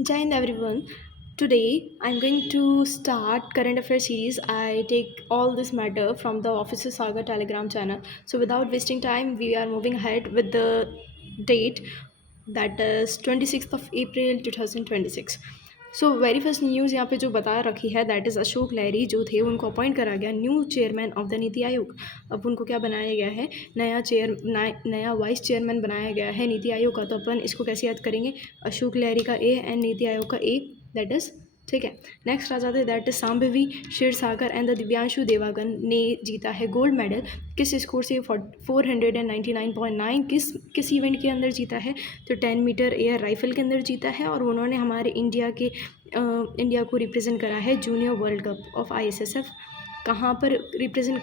Jai Hind everyone. Today I'm going to start current affairs series. I take all this matter from the Officer Saga Telegram channel. So without wasting time, we are moving ahead with the date that is 26th of April 2026. So very first news यहाँ पे जो बता रखी है that is Ashok लहरी जो थे उनको appoint करा गया new chairman of the NITI Aayog. अब उनको क्या बनाया गया है, नया वाइस चेयरमैन बनाया गया है नीति आयोग का। तो अपन इसको कैसे याद करेंगे, अशोक लहरी का ए एंड नीति आयोग का ए, दैट इज़ ठीक है। नेक्स्ट आ जाते हैं that is Sambhavi Kshirsagar and the Divyanshu Dewangan ने जीता है गोल्ड मेडल। किस स्कोर से 499.9 किस इवेंट के अंदर जीता है, तो 10 मीटर एयर राइफल के अंदर जीता है। और उन्होंने हमारे इंडिया को रिप्रेजेंट करा है junior world cup of ISSF। कहाँ पर रिप्रेजेंट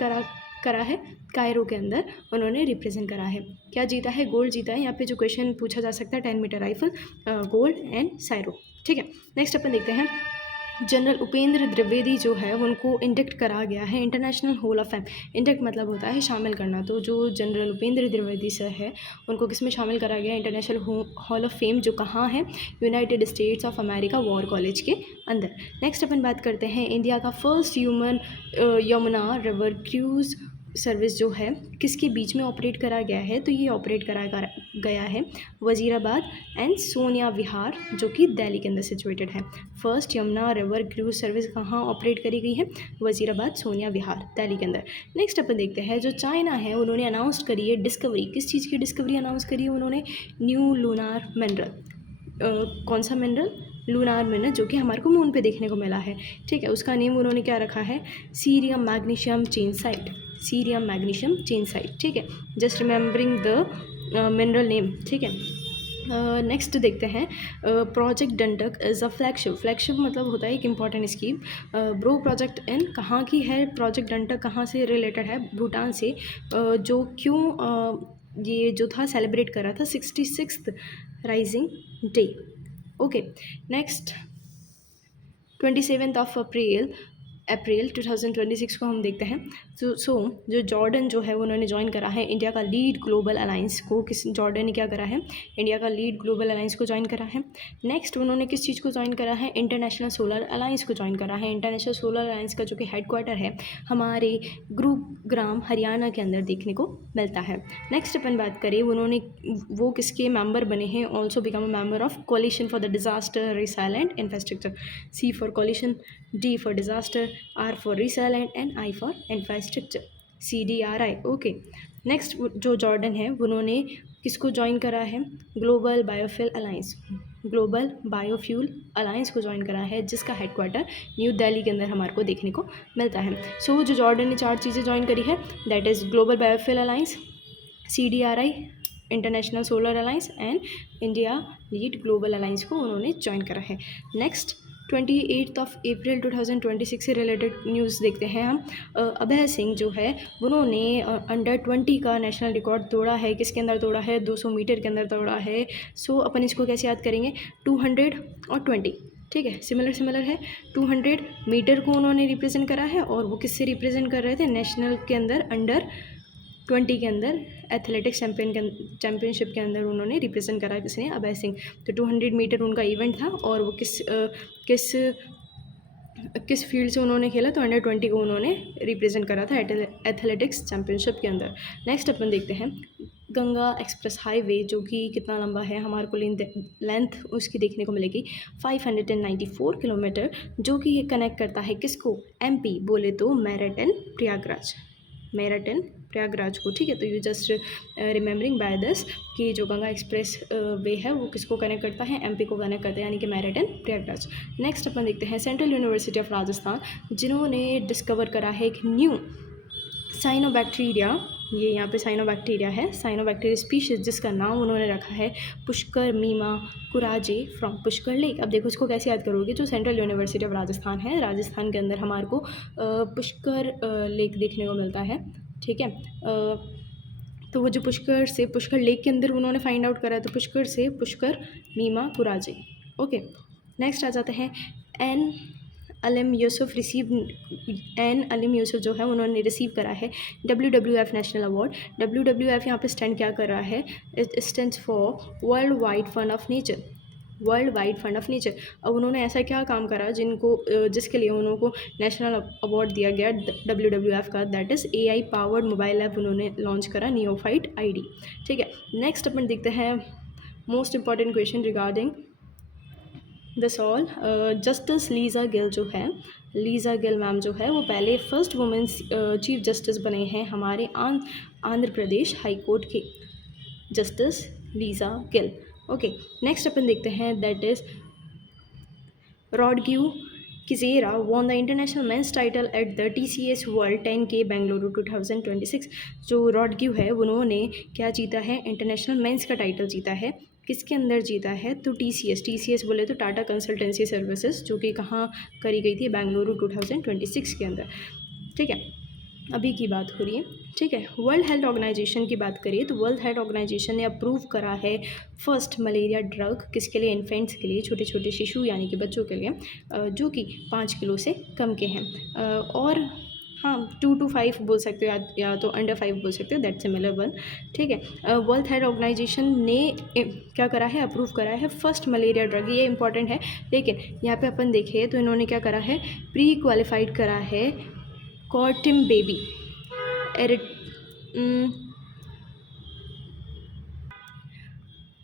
करा है, कायरो के अंदर उन्होंने रिप्रेजेंट करा है। क्या जीता है, गोल्ड जीता है। यहाँ पे जो क्वेश्चन पूछा जा सकता है 10 मीटर राइफल, गोल्ड एंड साइरो, ठीक है। नेक्स्ट अपन देखते हैं जनरल उपेंद्र द्विवेदी जो है उनको इंडक्ट करा गया है international hall of fame. Induct मतलब होता है शामिल करना। तो जो जनरल उपेंद्र द्विवेदी सर है उनको किस में शामिल करा गया, इंटरनेशनल हॉल ऑफ फेम, जो कहाँ है, United states of America war college के अंदर। नेक्स्ट अपन बात करते हैं इंडिया का first Yamuna river cruise service जो है किसके बीच में ऑपरेट करा गया है, तो ये ऑपरेट करा गया है वजीराबाद एंड सोनिया विहार जो कि दिल्ली के अंदर सिचुएटेड है। First Yamuna river cruise service कहाँ ऑपरेट करी गई है, वजीराबाद सोनिया विहार दिल्ली के अंदर। नेक्स्ट अपन देखते हैं जो चाइना है उन्होंने अनाउंस करी है डिस्कवरी, किस चीज़ की डिस्कवरी अनाउंस करी है उन्होंने, न्यू लूनार मिनरल। कौन सा मिनरल, लूनार मिनरल, जो कि हमारे को मून पे देखने को मिला है, ठीक है। उसका नेम उन्होंने क्या रखा है, सीरियम मैग्नीशियम चेनसाइट, सीरियम मैग्नीशियम चेनसाइट, ठीक है। Just remembering the mineral name, ठीक है। नेक्स्ट देखते हैं project Dandak is a flagship मतलब होता है एक important scheme. Bro project in कहाँ की है, प्रोजेक्ट डंडक कहाँ से रिलेटेड है, भूटान से। जो क्यों ये जो था सेलिब्रेट करा था 66th rising day, okay. Next 27th of April 2026 को हम देखते हैं। सो जो जॉर्डन जो है उन्होंने ज्वाइन करा है इंडिया का लीड ग्लोबल अलायंस को। किस जॉर्डन ने क्या करा है, इंडिया का लीड ग्लोबल अलायंस को ज्वाइन करा है। नेक्स्ट उन्होंने किस चीज़ को ज्वाइन करा है, इंटरनेशनल सोलर अलायंस को ज्वाइन करा है। इंटरनेशनल सोलर अलायंस का जो कि हेडक्वार्टर है हमारे गुरुग्राम हरियाणा के अंदर देखने को मिलता है। नेक्स्ट अपन बात करें उन्होंने वो किसके मेंबर बने हैं, also become a member of coalition for the disaster resilient infrastructure. C for coalition, D for disaster, R for resilient and I for infrastructure, CDRI, okay. Next जो जॉर्डन है उन्होंने किसको ज्वाइन करा है, ग्लोबल बायोफ्यूल अलायंस को join करा है, जिसका हेडक्वार्टर न्यू दिल्ली के अंदर हमारे को देखने को मिलता है। सो जो जॉर्डन ने 4 चीज़ें ज्वाइन करी है that is global biofuel alliance, CDRI, international solar alliance and India lead global alliance को उन्होंने ज्वाइन करा है। नेक्स्ट 28 ऑफ अप्रैल 2026 से रिलेटेड न्यूज़ देखते हैं हम। अभय सिंह जो है उन्होंने अंडर 20 का नेशनल रिकॉर्ड तोड़ा है, किसके अंदर तोड़ा है, 200 मीटर के अंदर तोड़ा है। सो अपन इसको कैसे याद करेंगे, 200 और 20, ठीक है, सिमिलर है। 200 मीटर को उन्होंने रिप्रेजेंट करा है और वो किससे रिप्रेजेंट कर रहे थे, नेशनल के अंदर अंडर 20 के अंदर एथलेटिक्स चैम्पियनशिप के अंदर उन्होंने रिप्रेजेंट करा, किसने, अभय सिंह। तो 200 मीटर उनका इवेंट था और वो किस फील्ड से उन्होंने खेला, तो अंडर 20 को उन्होंने रिप्रेजेंट करा था एथलेटिक्स चैम्पियनशिप के अंदर। नेक्स्ट अपन देखते हैं गंगा एक्सप्रेस हाईवे जो कि कितना लंबा है, हमारे को लेंथ उसकी देखने को मिलेगी 594 किलोमीटर, जो कि ये कनेक्ट करता है किसको, MP बोले तो मेरठ प्रयागराज को, ठीक है। तो you just remembering by this कि जो गंगा एक्सप्रेस वे है वो किसको कनेक्ट करता है, MP को कनेक्ट करता है, यानी कि मेरठ प्रयागराज। नेक्स्ट अपन देखते हैं सेंट्रल यूनिवर्सिटी ऑफ राजस्थान जिन्होंने डिस्कवर करा है एक न्यू साइनोबैक्टीरिया, ये यहाँ पे साइनोबैक्टीरिया है, साइनोबैक्टीरिया स्पीशीज, जिसका नाम उन्होंने रखा है पुष्कर मीमा कुराजे फ्रॉम पुष्कर लेक। अब देखो इसको कैसे याद करोगे, जो सेंट्रल यूनिवर्सिटी ऑफ राजस्थान है, राजस्थान के अंदर हमारे को पुष्कर लेक देखने को मिलता है, ठीक है। तो वो जो पुष्कर लेक के अंदर उन्होंने फाइंड आउट करा है, तो पुष्कर से पुष्कर मीमा कुराजे, ओके। नेक्स्ट आ जाते हैं एन अलीम यूसुफ जो है उन्होंने रिसीव करा है WWF नेशनल अवार्ड। WWF यहाँ पे स्टैंड क्या कर रहा है, it stands for world wide fund of nature, world wide fund of nature. अब उन्होंने ऐसा क्या काम करा जिसके लिए उनको नेशनल अवार्ड दिया गया WWF का, that is AI powered mobile app उन्होंने लॉन्च करा, नियोफाइट ID। ठीक है, नेक्स्ट अपन देखते हैं most important question regarding this all. Justice Lisa Gill जो है, लीज़ा गिल मैम जो है वो पहले फर्स्ट वुमेन्स चीफ जस्टिस बने हैं हमारे आंध्र प्रदेश हाई कोर्ट के, justice Lisa Gill. Okay, next अपन देखते हैं that is Rodrigo Kizera won the international men's title at the TCS World 10K Bengaluru 2026। जो रॉडग्यू है उन्होंने क्या जीता है, इंटरनेशनल मेंस का टाइटल जीता है। किसके अंदर जीता है, तो TCS बोले तो टाटा कंसल्टेंसी सर्विसेज, जो कि कहाँ करी गई थी, बेंगलुरु 2026 के अंदर। ठीक है, अभी की बात हो रही है। ठीक है, वर्ल्ड हेल्थ ऑर्गेनाइजेशन की बात करिए तो वर्ल्ड हेल्थ ऑर्गेनाइजेशन ने अप्रूव करा है फर्स्ट मलेरिया ड्रग, किसके लिए, इन्फेंट्स के लिए, छोटे छोटे शिशु यानी कि बच्चों के लिए, जो कि 5 किलो से कम के हैं, और हाँ 2 to 5 बोल सकते हो, या तो अंडर 5 बोल सकते हो, दैट सिमिलर वन। ठीक है, वर्ल्ड हेल्थ ऑर्गेनाइजेशन ने क्या करा है, अप्रूव करा है फर्स्ट मलेरिया ड्रग, ये इंपॉर्टेंट है। लेकिन यहाँ पे अपन देखें तो इन्होंने क्या करा है, प्री क्वालिफाइड करा है कॉर्टिम बेबी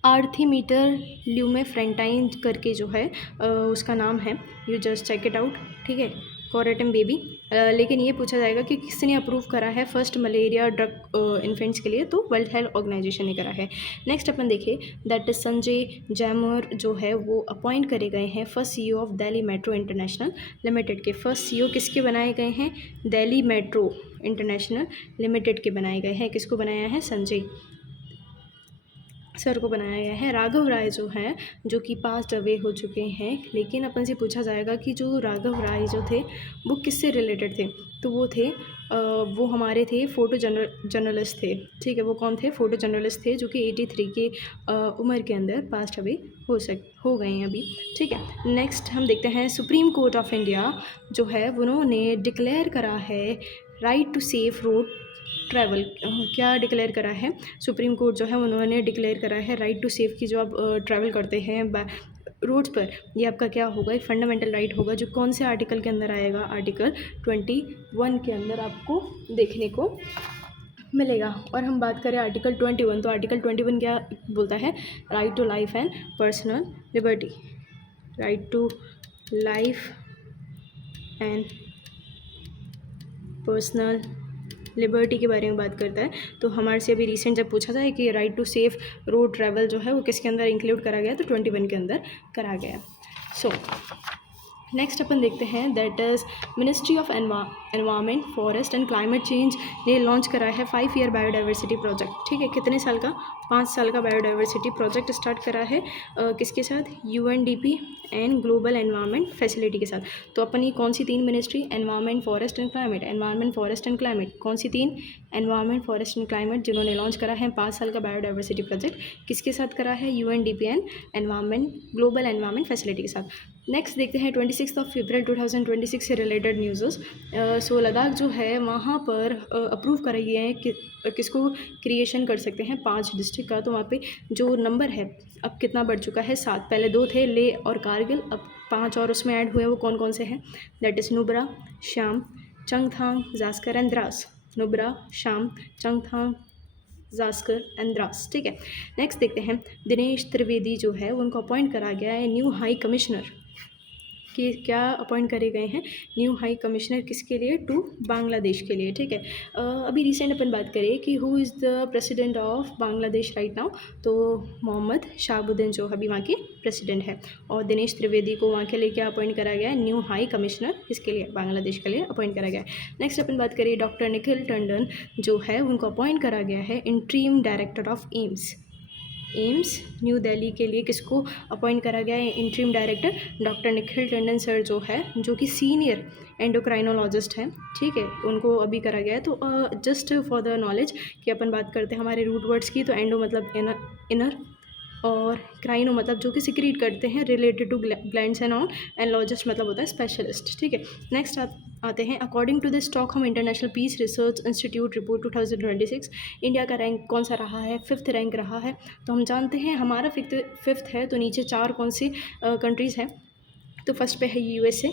आर्थिमीटर ल्यूमेफ्रेंटाइन करके जो है उसका नाम है, you just check it out. ठीक है, कॉरेटम बेबी। लेकिन ये पूछा जाएगा कि किसने अप्रूव करा है फर्स्ट मलेरिया ड्रग इन्फेंट्स के लिए, तो वर्ल्ड हेल्थ ऑर्गेनाइजेशन ने करा है। नेक्स्ट अपन देखें दैट इज संजय जैमर जो है वो अपॉइंट करे गए हैं first CEO of Delhi metro international limited के। फर्स्ट CEO किसके बनाए गए हैं, दिल्ली मेट्रो इंटरनेशनल लिमिटेड के बनाए गए हैं। किसको बनाया है, संजय सर को बनाया गया है। राघव राय जो हैं, जो कि पास्ट अवे हो चुके हैं, लेकिन अपन से पूछा जाएगा कि जो राघव राय जो थे वो किससे रिलेटेड थे, तो वो थे वो हमारे थे फोटो जर्नलिस्ट थे। ठीक है, वो कौन थे, फोटो जर्नलिस्ट थे, जो कि 83 के उम्र के अंदर पास्ट अवे हो गए हैं अभी। ठीक है, नेक्स्ट हम देखते हैं सुप्रीम कोर्ट ऑफ इंडिया जो है उन्होंने डिक्लेयर करा है right to safe road travel. क्या डिक्लेयर करा है, सुप्रीम कोर्ट जो है उन्होंने डिक्लेयर करा है राइट टू सेफ की, जो आप ट्रैवल करते हैं रोड्स पर, ये आपका क्या होगा, एक फंडामेंटल राइट होगा, जो कौन से आर्टिकल के अंदर आएगा, आर्टिकल 21 के अंदर आपको देखने को मिलेगा। और हम बात करें आर्टिकल 21, तो आर्टिकल 21 क्या बोलता है, right to life and personal liberty, right to life and personal liberty के बारे में बात करता है। तो हमारे से अभी रिसेंट जब पूछा था कि right to safe road travel जो है वो किसके अंदर इंक्लूड करा गया, तो 21 के अंदर करा गया। सो नेक्स्ट अपन देखते हैं that is ministry of environment forest and climate change ने लॉन्च करा है 5 ईयर बायोडाइवर्सिटी प्रोजेक्ट। ठीक है, कितने साल का, 5 साल का बायोडाइवर्सिटी प्रोजेक्ट स्टार्ट करा है किसके साथ, UNDP and global environment facility के साथ। तो अपन ये कौन सी 3 ministry, environment forest and climate, environment forest and climate, कौन सी 3, एनवायरनमेंट फॉरेस्ट एंड क्लाइमेट, जिन्होंने लॉन्च करा है 5 साल का बायोडाइवर्सिटी प्रोजेक्ट, किसके साथ करा है, UNDP and environment global environment facility के साथ। नेक्स्ट देखते हैं 26 अप्रैल 2026 से रिलेटेड न्यूज़। सो लद्दाख जो है वहाँ पर अप्रूव करा गया है कि किसको क्रिएशन कर सकते हैं 5 डिस्ट्रिक्ट का। तो वहाँ पे जो नंबर है अब कितना बढ़ चुका है, 7, पहले 2 थे ले और कारगिल, अब 5 और उसमें ऐड हुए, वो कौन कौन से हैं, दैट इज़ नुब्रा, शाम, चंगथांग, जास्कर एंड द्रास। नुब्रा, शाम, चंगथांग, जास्कर एंड द्रास। ठीक है, नेक्स्ट देखते हैं दिनेश त्रिवेदी जो है उनको अपॉइंट करा गया है न्यू हाई कमिश्नर, कि क्या अपॉइंट करे गए हैं न्यू हाई कमिश्नर, किसके लिए, टू बांग्लादेश के लिए। ठीक है, अभी रिसेंट अपन बात करें कि who is the president of Bangladesh right now, तो मोहम्मद शाहबुद्दीन जो अभी वहाँ के प्रेसिडेंट है, और दिनेश त्रिवेदी को वहाँ के लिए क्या अपॉइंट करा गया है, न्यू हाई कमिश्नर, किसके लिए, बांग्लादेश के लिए अपॉइंट करा गया है। नेक्स्ट अपन बात करें डॉक्टर निखिल टंडन जो है उनको अपॉइंट करा गया है interim director of AIIMS new Delhi के लिए। किसको अपॉइंट करा गया है, interim director doctor Nikhil Tandon sir जो है, जो कि सीनियर एंडोक्राइनोलॉजिस्ट हैं। ठीक है, उनको अभी करा गया है। तो जस्ट फॉर द नॉलेज कि अपन बात करते हैं हमारे रूट वर्ड्स की, तो एंडो मतलब इनर, और क्राइनो मतलब जो कि सिक्रीट करते हैं, related to glands and all, and लॉजिस्ट मतलब होता है स्पेशलिस्ट, ठीक है। नेक्स्ट आते हैं, according to the Stockholm International Peace Research Institute report 2026, India का रैंक कौन सा रहा है? 5th रैंक रहा है। तो हम जानते हैं हमारा फिफ्थ है, तो नीचे 4 कौन सी कंट्रीज़ हैं? तो फर्स्ट पे है USA,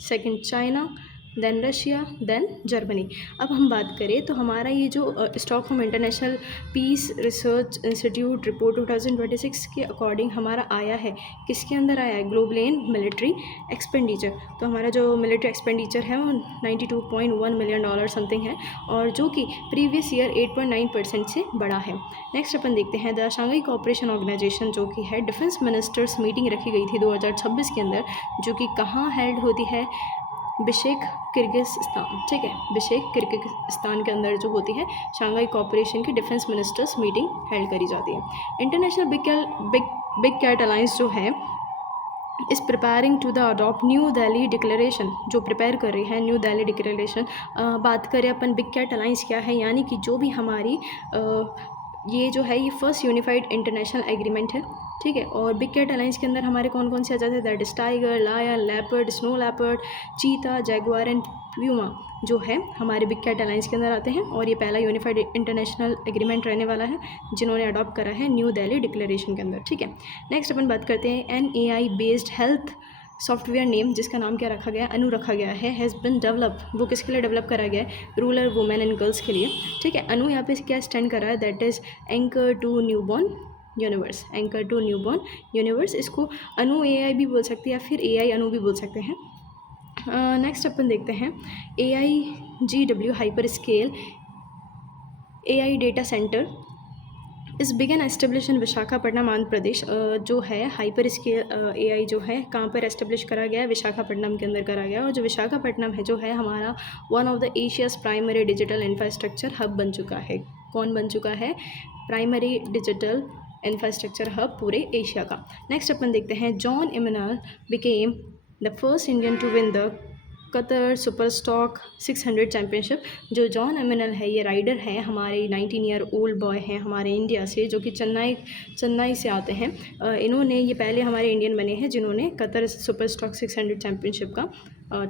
second China, then Russia, then Germany. अब हम बात करें तो हमारा ये जो Stockholm International Peace Research Institute report 2026 के अकॉर्डिंग हमारा आया है, किसके अंदर आया है? Global in military expenditure. तो हमारा जो मिलिट्री एक्सपेंडिचर है वो $92.1 मिलियन समथिंग है, और जो कि प्रीवियस ईयर 8.9% से बढ़ा है। नेक्स्ट अपन देखते हैं, द शंघाई कोऑपरेशन ऑर्गेनाइजेशन जो कि है, डिफेंस मिनिस्टर्स मीटिंग रखी गई थी 2026 के अंदर, जो कि कहाँ हेल्ड होती है? बिशेक, किर्गिस्तान, ठीक है। बिशेक किर्गिस्तान के अंदर जो होती है शंघाई कोऑपरेशन की डिफेंस मिनिस्टर्स मीटिंग हेल्ड करी जाती है। इंटरनेशनल बिग कैट अलायंस जो है is preparing to the adopt new Delhi declaration, जो प्रिपेयर कर रही है न्यू दिल्ली डिक्लेरेशन। बात करें अपन बिग कैट अलायंस क्या है, यानी कि जो भी हमारी ये जो है ये फर्स्ट यूनिफाइड इंटरनेशनल एग्रीमेंट है, ठीक है। और बिग कैट अलायंस के अंदर हमारे कौन कौन से आ जाते हैं? That is tiger, lion, leopard, snow leopard, cheetah, jaguar and puma जो है हमारे बिग कैट अलायंस के अंदर आते हैं, और ये पहला यूनिफाइड इंटरनेशनल एग्रीमेंट रहने वाला है जिन्होंने अडॉप्ट करा है न्यू दिल्ली डिक्लेरेशन के अंदर, ठीक है। नेक्स्ट अपन बात करते हैं, NAI based health software name, जिसका नाम क्या रखा गया है? अनु रखा गया है, हैज़ बिन डेवलप। वो किसके लिए डेवलप करा गया है? रूरल वुमेन एंड गर्ल्स के लिए, ठीक है। अनु यहाँ पे क्या स्टैंड कर रहा है? That is anchor to newborn universe, anchor to newborn universe. इसको अनु AI भी बोल सकते हैं, या फिर AI अनु भी बोल सकते हैं। नेक्स्ट अपन देखते हैं, AIGW hyper scale AI data centre is बिगन एस्टेब्लिश इन विशाखापट्टनम आंध्र प्रदेश। जो है हाइपर स्केल AI जो है कहाँ पर एस्टेब्लिश करा गया है? विशाखापट्टनम के अंदर करा गया। और जो विशाखापट्टनम है जो है हमारा one of the Asia's primary digital infrastructure hub बन चुका है। कौन बन चुका है? प्राइमरी डिजिटल इंफ्रास्ट्रक्चर हब पूरे एशिया का। नेक्स्ट अपन देखते हैं, जॉन इमनाल became the first Indian to win the Qatar super stock 600 championship. जो जॉन एमिनल है ये राइडर है, हमारे 19 ईयर ओल्ड बॉय हैं हमारे इंडिया से, जो कि चेन्नई से आते हैं। इन्होंने ये पहले हमारे इंडियन बने हैं जिन्होंने कतर सुपर स्टॉक 600 चैम्पियनशिप का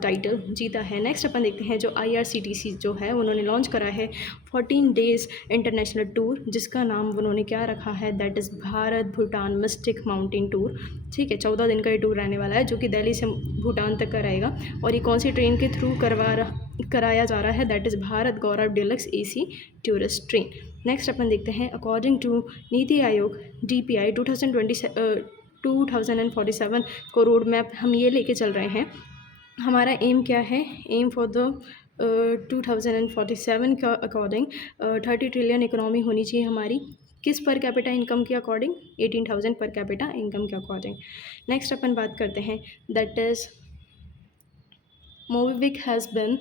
टाइटल जीता है। नेक्स्ट अपन देखते हैं, जो IRCTC जो है उन्होंने लॉन्च करा है 14 डेज़ इंटरनेशनल टूर, जिसका नाम उन्होंने क्या रखा है? That is Bharat Bhutan mistake mountain tour, ठीक है। 14 दिन का ये टूर रहने वाला है, जो कि दिल्ली से भूटान तक का रहेगा। और ये कौन सी ट्रेन के थ्रू कराया जा रहा है? That is Bharat Gaurav deluxe AC tourist train. Next अपन देखते हैं, according to NITI Aayog DPI 2047 को रोड मैप हम ये लेके चल रहे हैं। हमारा एम क्या है? एम फॉर द 2047 का अकॉर्डिंग 30 ट्रिलियन इकोनॉमी होनी चाहिए हमारी। किस पर कैपिटा इनकम के अकॉर्डिंग? 18,000 पर कैपिटा इनकम के अकॉर्डिंग। नेक्स्ट अपन बात करते हैं, that is Mobivic has been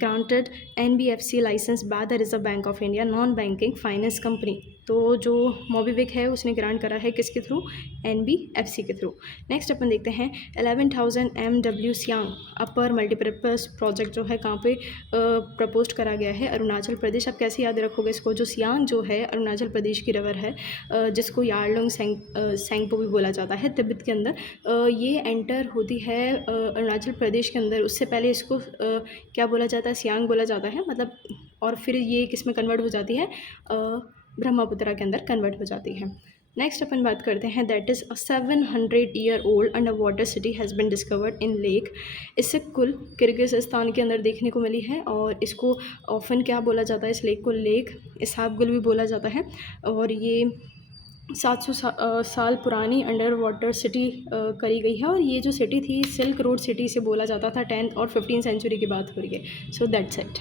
granted NBFC license by the Reserve Bank of India non banking finance company. तो जो मोबिविक है उसने ग्रांट करा है किसके थ्रू? NBFC के थ्रू। नेक्स्ट अपन देखते हैं, 11,000 MW सियांग अपर मल्टीपर्पज़ प्रोजेक्ट जो है कहाँ पे प्रपोज करा गया है? अरुणाचल प्रदेश। आप कैसे याद रखोगे इसको? जो सियांग जो है अरुणाचल प्रदेश की रिवर है, जिसको यारलुंग सेंगपो भी बोला जाता है तिब्बत के अंदर। ये एंटर होती है अरुणाचल प्रदेश के अंदर। उससे पहले इसको क्या बोला जाता है? सियांग बोला जाता है मतलब। और फिर ये किस में कन्वर्ट हो जाती है? ब्रह्मपुत्रा के अंदर कन्वर्ट हो जाती है। नेक्स्ट अपन बात करते हैं, that is 700 year old under water city has been discovered in lake. इससे कुल किर्गिज़स्तान के अंदर देखने को मिली है, और इसको ऑफन क्या बोला जाता है? इस लेक को लेक इसाबगुल भी बोला जाता है। और ये 700 साल पुरानी अंडर वाटर सिटी करी गई है। और ये जो सिटी थी सिल्क रोड सिटी से बोला जाता था 10th और 15th सेंचुरी की बात हो रही है। So that's it.